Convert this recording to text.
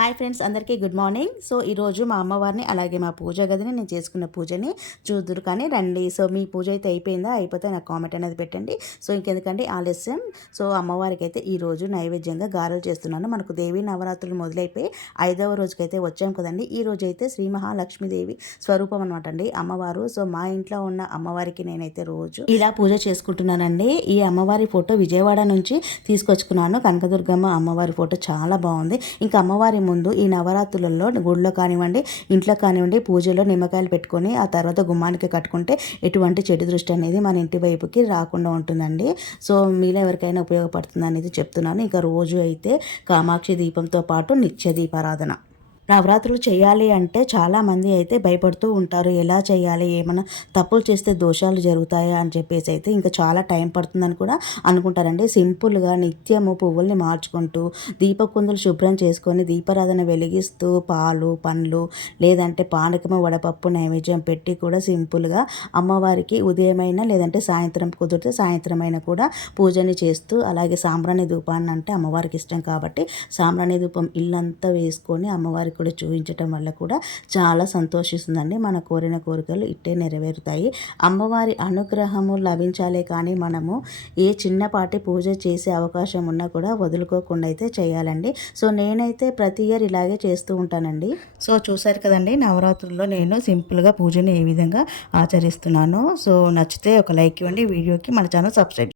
Hi friends అందరికీ good morning. So ఈరోజు మా అమ్మవారిని అలాగే మా పూజ గదిని నేను చేసుకున్న పూజని చూద్దురు కానీ రండి. సో మీ పూజ అయితే అయిపోయిందా? అయిపోతే నాకు కామెంట్ అనేది పెట్టండి. సో ఇంకెందుకంటే ఆలస్యం. సో అమ్మవారికి అయితే ఈరోజు నైవేద్యంగా గారెలు చేస్తున్నాను. మనకు దేవి నవరాత్రులు మొదలైపోయి ఐదవ రోజుకైతే వచ్చాం కదండి. ఈ రోజు అయితే శ్రీ మహాలక్ష్మీదేవి స్వరూపం అనమాట అండి. అమ్మవారు. సో మా ఇంట్లో ఉన్న అమ్మవారికి నేనైతే రోజు ఇలా పూజ చేసుకుంటున్నానండి. ఈ అమ్మవారి ఫోటో విజయవాడ నుంచి తీసుకొచ్చుకున్నాను. కనకదుర్గమ్మ అమ్మవారి ఫోటో చాలా బాగుంది. ఇంకా అమ్మవారి ముందు ఈ నవరాత్రులలో గుడిలో కానివ్వండి ఇంట్లో కానివ్వండి పూజలో నిమ్మకాయలు పెట్టుకొని ఆ తర్వాత గుమ్మానికి కట్టుకుంటే ఎటువంటి చెడు దృష్టి అనేది మన ఇంటి వైపుకి రాకుండా ఉంటుందండి. సో మీలో ఎవరికైనా ఉపయోగపడుతుంది అనేది చెప్తున్నాను. ఇంకా రోజు అయితే కామాక్షి దీపంతో పాటు నిత్య దీపారాధన. నవరాత్రులు చేయాలి అంటే చాలామంది అయితే భయపడుతూ ఉంటారు. ఎలా చేయాలి? ఏమైనా తప్పులు చేస్తే దోషాలు జరుగుతాయా? అని చెప్పేసి అయితే ఇంకా చాలా టైం పడుతుందని కూడా అనుకుంటారండి. సింపుల్గా నిత్యము పువ్వుల్ని మార్చుకుంటూ దీపకుందులు శుభ్రం చేసుకొని దీపారాధన వెలిగిస్తూ పాలు పండ్లు లేదంటే పానకము వడపప్పు నైవేద్యం పెట్టి కూడా సింపుల్గా అమ్మవారికి ఉదయమైనా లేదంటే సాయంత్రం కుదిరితే సాయంత్రం అయినా కూడా పూజని చేస్తూ అలాగే సాంబ్రాణి ధూపాన్ని అంటే అమ్మవారికి ఇష్టం కాబట్టి సాంబ్రాణి ధూపం ఇల్లంతా వేసుకొని అమ్మవారికి కూడా చూపించటం వల్ల కూడా చాలా సంతోషిస్తుందండి. మన కోరిన కోరికలు ఇట్టే నెరవేరుతాయి. అమ్మవారి అనుగ్రహము లభించాలే కానీ మనము ఏ చిన్నపాటి పూజ చేసే అవకాశం ఉన్నా కూడా వదులుకోకుండా అయితే చేయాలండి. సో నేనైతే ప్రతి ఇయర్ ఇలాగే చేస్తూ ఉంటానండి. సో చూసారు కదండి నవరాత్రుల్లో నేను సింపుల్గా పూజని ఏ విధంగా ఆచరిస్తున్నాను. సో నచ్చితే ఒక లైక్ ఇవ్వండి. వీడియోకి మన ఛానల్ సబ్స్క్రైబ్